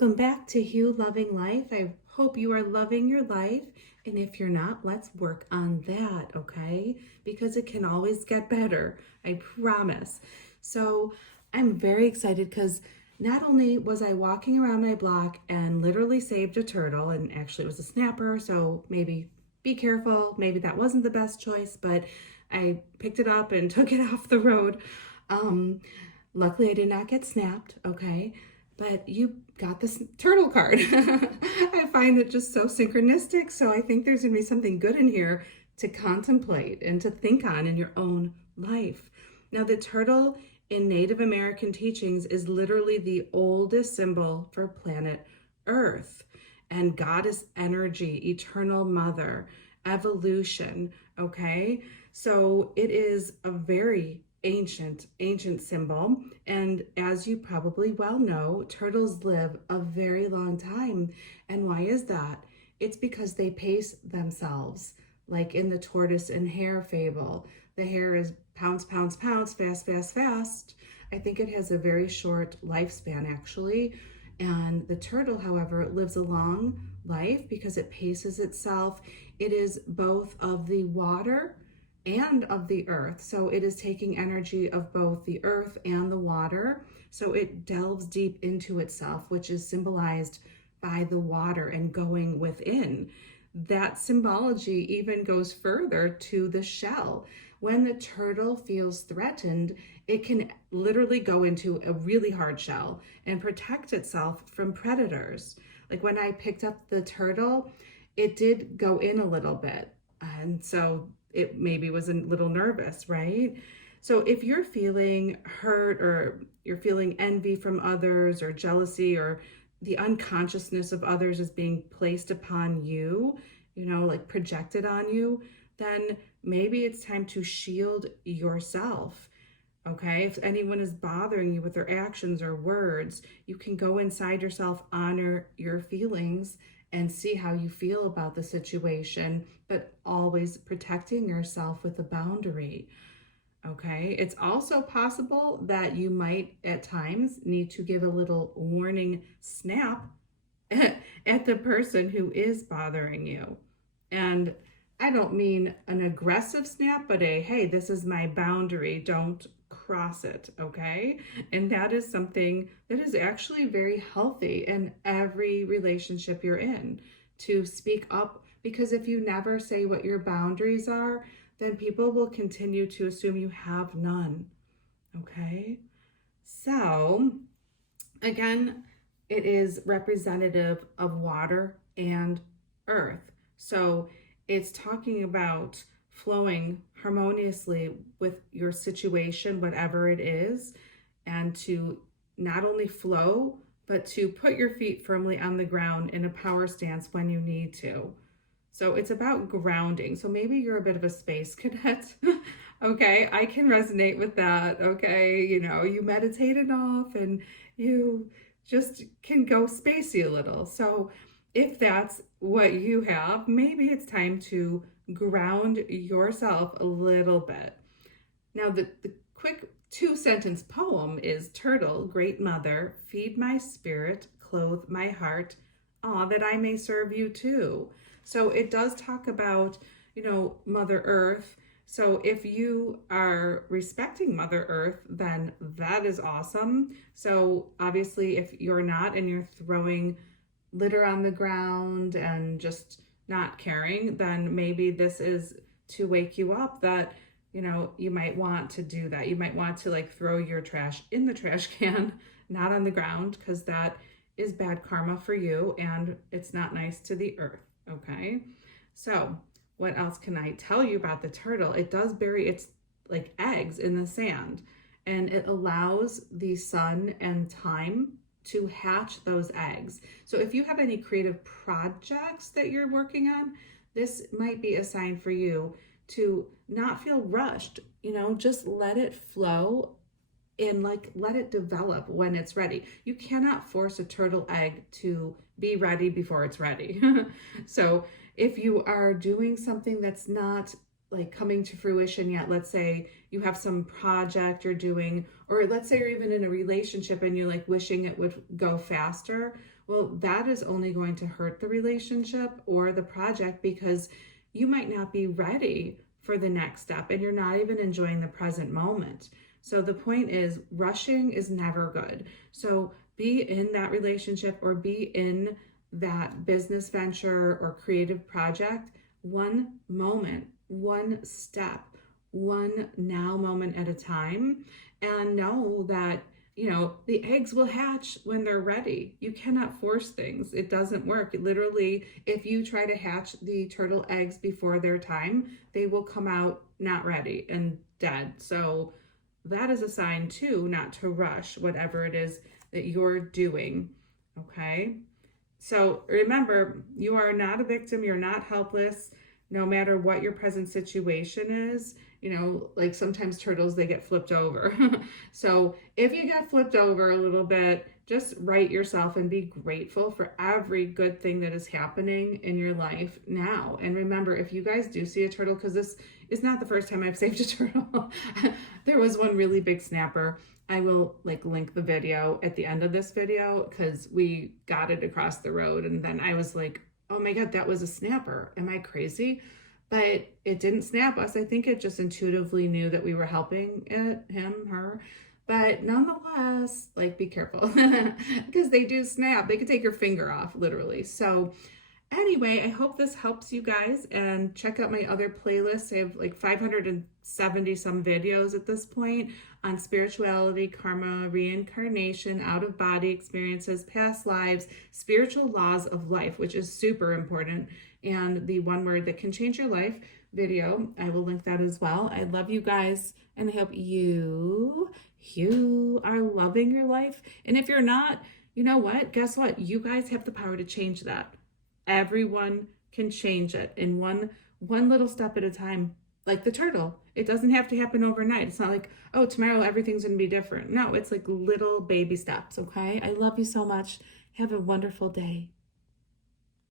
Welcome back to Hugh Loving Life. I hope you are loving your life. And if you're not, let's work on that, okay? Because it can always get better, I promise. So I'm very excited because not only was I walking around my block and literally saved a turtle, and actually it was a snapper, so maybe be careful. Maybe that wasn't the best choice, but I picked it up and took it off the road. Luckily I did not get snapped, okay? But you got this turtle card. I find it just so synchronistic. So I think there's gonna be something good in here to contemplate and to think on in your own life. Now, the turtle in Native American teachings is literally the oldest symbol for planet Earth and goddess energy, eternal mother, evolution, okay? So it is a very ancient symbol, and as you probably well know, turtles live a very long time. And why is that? It's because they pace themselves, like in the tortoise and hare fable. The hare is pounce, pounce, pounce, fast, fast, fast. I think it has a very short lifespan actually, and the turtle, however, lives a long life because it paces itself. It is both of the water and of the earth. So it is taking energy of both the earth and the water. So it delves deep into itself, which is symbolized by the water and going within. That symbology even goes further to the shell. When the turtle feels threatened, it can literally go into a really hard shell and protect itself from predators. Like when I picked up the turtle, it did go in a little bit. And so it maybe was a little nervous, right? So if you're feeling hurt or you're feeling envy from others or jealousy or the unconsciousness of others is being placed upon you, like projected on you, then maybe it's time to shield yourself. Okay, if anyone is bothering you with their actions or words, you can go inside yourself, honor your feelings, and see how you feel about the situation, but always protecting yourself with a boundary. Okay, it's also possible that you might at times need to give a little warning snap at the person who is bothering you. And I don't mean an aggressive snap, but hey, this is my boundary, don't cross it, okay? And that is something that is actually very healthy in every relationship you're in, to speak up, because if you never say what your boundaries are, then people will continue to assume you have none, okay? So again, it is representative of water and earth. So it's talking about flowing harmoniously with your situation, whatever it is, and to not only flow, but to put your feet firmly on the ground in a power stance when you need to. So it's about grounding. So maybe you're a bit of a space cadet. Okay, I can resonate with that. Okay, you meditate enough and you just can go spacey a little. So if that's what you have, maybe it's time to ground yourself a little bit. Now, the quick 2-sentence poem is: Turtle, great mother, feed my spirit, clothe my heart, that I may serve you too. So it does talk about, Mother Earth. So if you are respecting Mother Earth, then that is awesome. So obviously if you're not and you're throwing litter on the ground and just not caring, then maybe this is to wake you up that, you might want to do that. You might want to throw your trash in the trash can, not on the ground, because that is bad karma for you and it's not nice to the earth, okay? So what else can I tell you about the turtle? It does bury its eggs in the sand, and it allows the sun and time to hatch those eggs. So if you have any creative projects that you're working on, this might be a sign for you to not feel rushed, just let it flow and let it develop when it's ready. You cannot force a turtle egg to be ready before it's ready. So if you are doing something that's not like coming to fruition yet. Let's say you have some project you're doing, or let's say you're even in a relationship and you're like wishing it would go faster. Well, that is only going to hurt the relationship or the project, because you might not be ready for the next step and you're not even enjoying the present moment. So the point is, rushing is never good. So be in that relationship or be in that business venture or creative project one moment, one step, one now moment at a time, and know that, you know, the eggs will hatch when they're ready. You cannot force things. It doesn't work. Literally, if you try to hatch the turtle eggs before their time, they will come out not ready and dead. So that is a sign too, not to rush whatever it is that you're doing. Okay. So remember, you are not a victim. You're not helpless, no matter what your present situation is. You know, like sometimes turtles, they get flipped over. So if you get flipped over a little bit, just right yourself and be grateful for every good thing that is happening in your life now. And remember, if you guys do see a turtle, because this is not the first time I've saved a turtle. There was one really big snapper. I will like link the video at the end of this video, because we got it across the road. And then I was like, oh my God, that was a snapper. Am I crazy? But it didn't snap us. I think it just intuitively knew that we were helping it, him, her. But nonetheless, like, be careful, because they do snap. They could take your finger off, literally. So anyway, I hope this helps you guys, and check out my other playlists. I have like 570 some videos at this point on spirituality, karma, reincarnation, out-of-body experiences, past lives, spiritual laws of life, which is super important, and the one word that can change your life video. I will link that as well. I love you guys, and I hope you are loving your life. And if you're not, you know what? Guess what? You guys have the power to change that. Everyone can change it in one little step at a time, like the turtle. It doesn't have to happen overnight. It's not like, oh, tomorrow everything's going to be different. No, it's like little baby steps, okay? I love you so much. Have a wonderful day.